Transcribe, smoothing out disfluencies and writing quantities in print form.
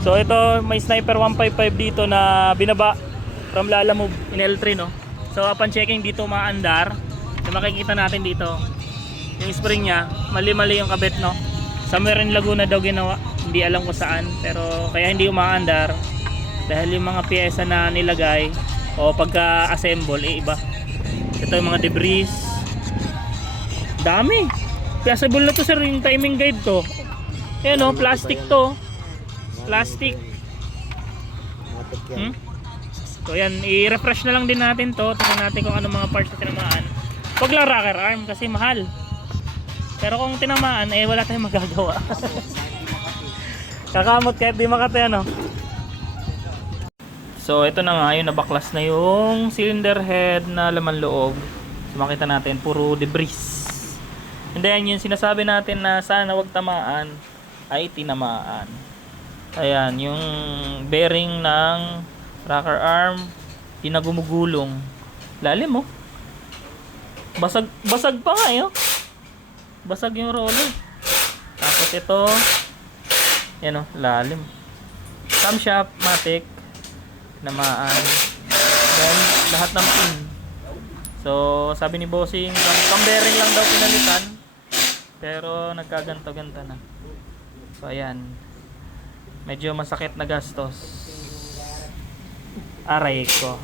So ito, may Sniper 155 dito na binaba from Lalamove in L3, no? So upon checking dito maandar. So makikita natin dito yung spring niya, mali-mali yung kabit, no? Somewhere in Laguna daw ginawa, hindi alam ko saan, pero kaya hindi umaandar dahil yung mga piyesa na nilagay o pagka-assemble iba. Ito yung mga debris. Dami. Piasable na to sir, yung timing guide to. Ayan o, plastic to. Plastic. So yan, i-refresh na lang din natin to. Tingnan natin kung ano mga parts na tinamaan. Huwag lang rocker arm kasi mahal. Pero kung tinamaan, wala tayong magagawa. Kakamot kahit di makataya, no? So ito na nga, yung nabaklas na yung cylinder head na laman loob. So makita natin, puro debris. And then yung sinasabi natin na sana wag tamaan ay tinamaan. Ayan, yung bearing ng rocker arm di na gumugulong. Lalim, oh. Basag pa nga, oh. Basag yung roller. Tapos ito, yan, oh, lalim. Camshaft matic tinamaan. Then lahat ng pin. So sabi ni bossing, pang bearing lang daw pinalitan. Pero nagkaganto-ganto na. So ayan. Medyo masakit na gastos. Aray ko.